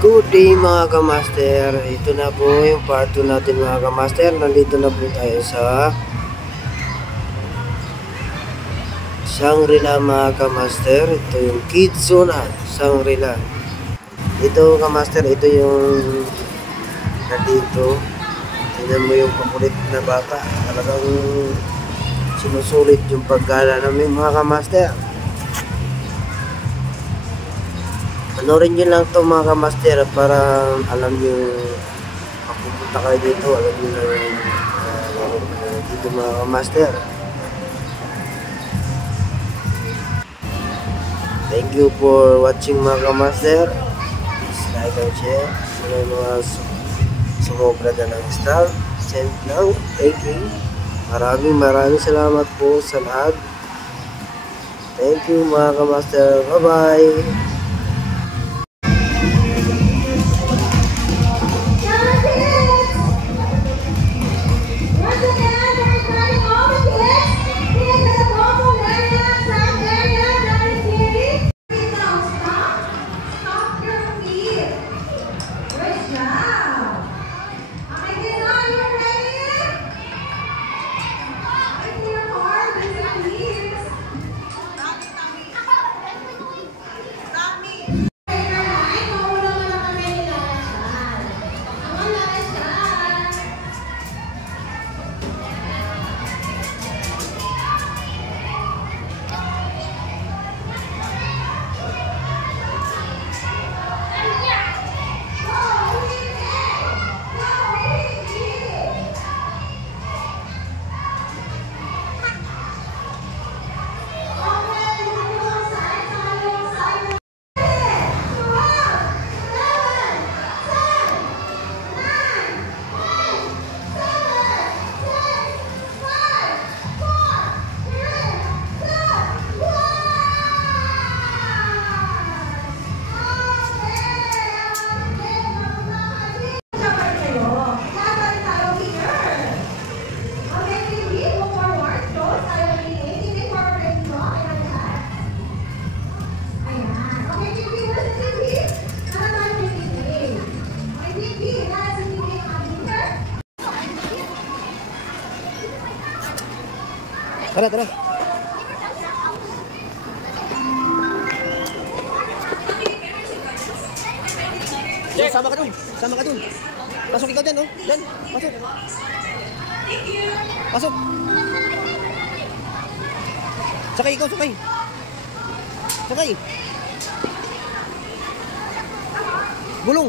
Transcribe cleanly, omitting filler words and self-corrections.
Good day mga kamaster. Ito na po yung part 2 natin mga kamaster. Nandito na po tayo sa Shangri-La mga kamaster. Ito yung Kids Zone Shangri-La. Ito kamaster, ito yung nandito. Tingnan mo yung pakulit na bata. Talagang sinusulit yung paggala namin mga kamaster. Panorin nyo lang ito mga kamaster para alam nyo pag pupunta kayo dito, alam nyo na dito mga kamaster. Thank you for watching mga kamaster. Please like and share. Sa mga sumobra na ng star, send lang. Thank you. Maraming salamat po sa lahat. Thank you mga kamaster. Bye bye. Tara. Sama ka dun. Pasok ikaw dyan, oh. Dyan, pasok. Pasok. Sakay ikaw, sakay. Gulong.